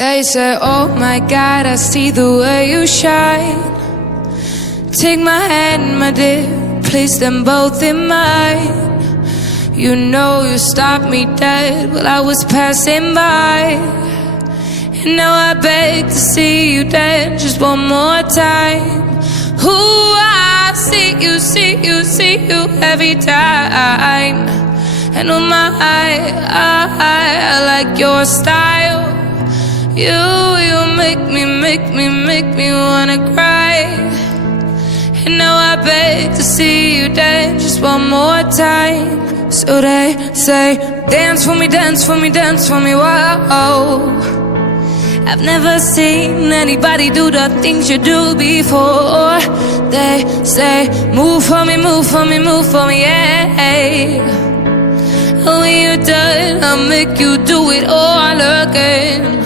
They say, oh my God, I see the way you shine. Take my hand, my dear, place them both in mine. You know you stopped me dead while I was passing by. And now I beg to see you dead just one more time. Ooh, I see you every time. And oh my, I like your style. You make me wanna cry. And now I beg to see you dead just one more time. So they say, dance for me, dance for me, dance for me, whoa. I've never seen anybody do the things you do before. They say, move for me, move for me, move for me, yeah. When you're done, I'll make you do it all again.